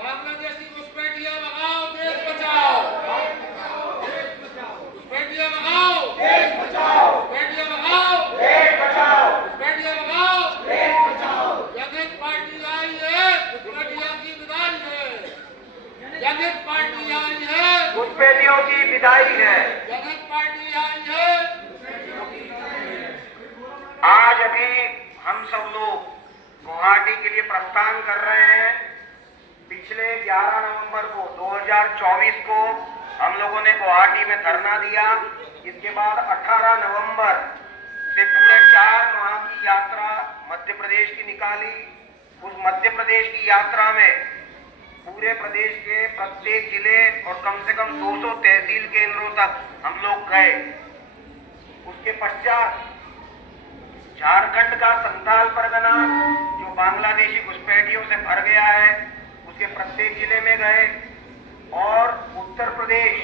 बांग्लादेशी घुसपैठिया भगाओ, देश बचाओ। घुसपैठिया भगाओ, देश बचाओ। घुसपैठिया भगाओ, देश बचाओ। घुसपैठिया भगाओ, देश बचाओ। जनहित पार्टी आई है, घुसपैठिया की विदाई है। जनहित पार्टी आई है, घुसपैठियों की विदाई है। जनहित पार्टी आई है। आज अभी हम सब लोग गुवाहाटी के लिए प्रस्थान कर रहे हैं। पिछले 11 नवंबर को 2024 को हम लोगों ने गुवाहाटी में धरना दिया। इसके बाद 18 नवंबर से पूरे 4 माह की यात्रा मध्य प्रदेश की निकाली। उस मध्य प्रदेश की यात्रा में पूरे प्रदेश के प्रत्येक जिले और कम से कम 200 तहसील केंद्रों तक हम लोग गए। उसके पश्चात झारखंड का संथाल परगना जो बांग्लादेशी घुसपैठियों से भर गया है, उसके प्रत्येक जिले में गए और उत्तर प्रदेश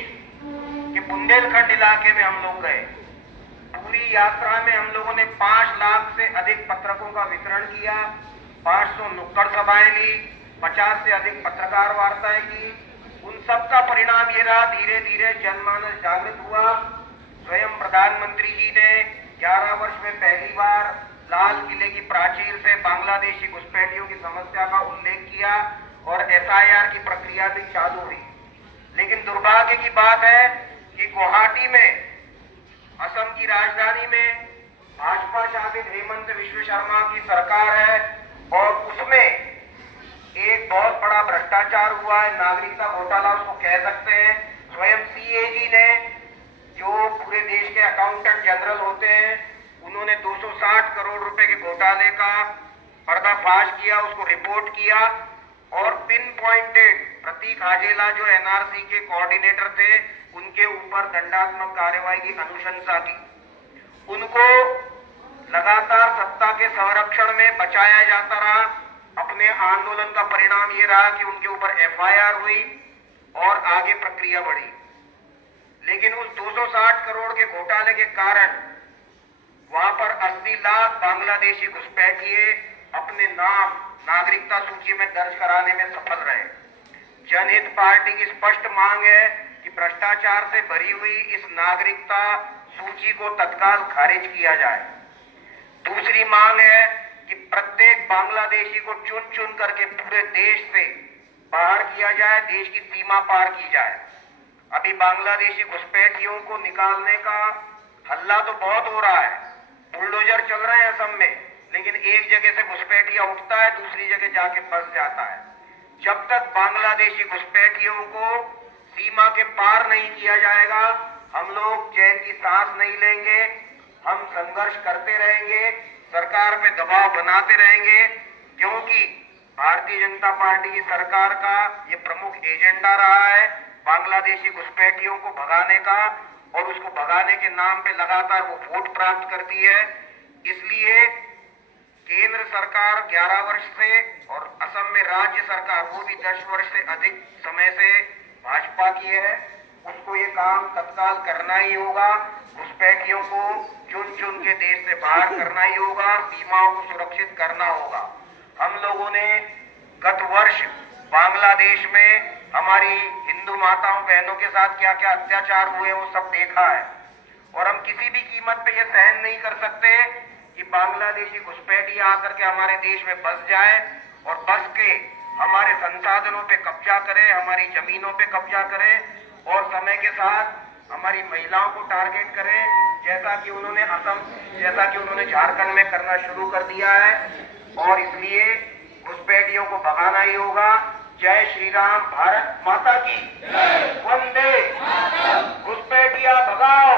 के बुंदेलखंड इलाके में हम लोग गए। पूरी यात्रा में हम लोगों ने 5 लाख से अधिक पत्रकों का वितरण किया, 500 नुक्कड़ सभाएं ली, 50 से अधिक पत्रकार वार्ताएं की। उन सब का परिणाम ये रहा, धीरे धीरे जनमानस जागृत हुआ। स्वयं प्रधानमंत्री जी ने 11 वर्ष में पहली बार लाल किले की प्राचीर से बांग्लादेशी घुसपैठियों की समस्या का उल्लेख किया और SIR की प्रक्रिया भी चालू हुई। लेकिन दुर्भाग्य की बात है कि गुवाहाटी में, असम की राजधानी में भाजपा शासित हेमंत विश्व शर्मा की सरकार है और उसमें एक बहुत बड़ा भ्रष्टाचार हुआ है, नागरिकता घोटाला उसको कह सकते हैं। स्वयं CAG ने, जो पूरे देश के अकाउंटेंट जनरल होते हैं, उन्होंने 260 करोड़ रुपए के घोटाले का पर्दाफाश किया, उसको रिपोर्ट किया और पिन पॉइंटेड प्रतीक हाजेला जो NRC के कोऑर्डिनेटर थे, उनके ऊपर दंडात्मक कार्रवाई की अनुशंसा की। उनको लगातार सत्ता के संरक्षण में बचाया जाता रहा। अपने आंदोलन का परिणाम ये रहा कि उनके ऊपर FIR हुई और आगे प्रक्रिया बढ़ी। लेकिन उस 260 करोड़ के घोटाले के कारण वहां पर 80 लाख बांग्लादेशी घुसपैठिए अपने नाम नागरिकता सूची में दर्ज कराने में सफल रहे। जनहित पार्टी की स्पष्ट मांग है कि भ्रष्टाचार से भरी हुई इस नागरिकता सूची को तत्काल खारिज किया जाए। दूसरी मांग है कि प्रत्येक बांग्लादेशी को चुन चुन करके पूरे देश से बाहर किया जाए, देश की सीमा पार की जाए। अभी बांग्लादेशी घुसपैठियों को निकालने का हल्ला तो बहुत हो रहा है, बुलडोजर चल रहे हैं असम में, लेकिन एक जगह से घुसपैठिया उठता है, दूसरी जगह जाके फंस जाता है। जब तक बांग्लादेशी घुसपैठियों को सीमा के पार नहीं किया जाएगा, हम लोग चैन की सांस नहीं लेंगे। हम संघर्ष करते रहेंगे, सरकार पे दबाव बनाते रहेंगे, क्योंकि भारतीय जनता पार्टी की सरकार का ये प्रमुख एजेंडा रहा है बांग्लादेशी घुसपैठियों को भगाने का, और उसको भगाने के नाम पे लगातार वो वोट प्राप्त करती है। इसलिए केंद्र सरकार 11 वर्ष से और असम में राज्य सरकार वो भी 10 वर्ष से अधिक समय से भाजपा की है, उसको ये काम तत्काल करना ही होगा। घुसपैठियों को चुन चुन के देश से बाहर करना ही होगा, सीमाओं को सुरक्षित करना होगा। हम लोगों ने गत वर्ष बांग्लादेश में हमारी हिंदू माताओं बहनों के साथ क्या क्या अत्याचार हुए वो सब देखा है, और हम किसी भी कीमत पे ये सहन नहीं कर सकते कि बांग्लादेशी घुसपैठिया आकर के हमारे देश में बस जाए और बस के हमारे संसाधनों पे कब्जा करे, हमारी जमीनों पे कब्जा करे और समय के साथ हमारी महिलाओं को टारगेट करे, जैसा कि उन्होंने झारखंड में करना शुरू कर दिया है। और इसलिए घुसपैठियों को भगाना ही होगा। जय श्री राम, भारत माता की वंदे। घुसपैठिया भगाओ,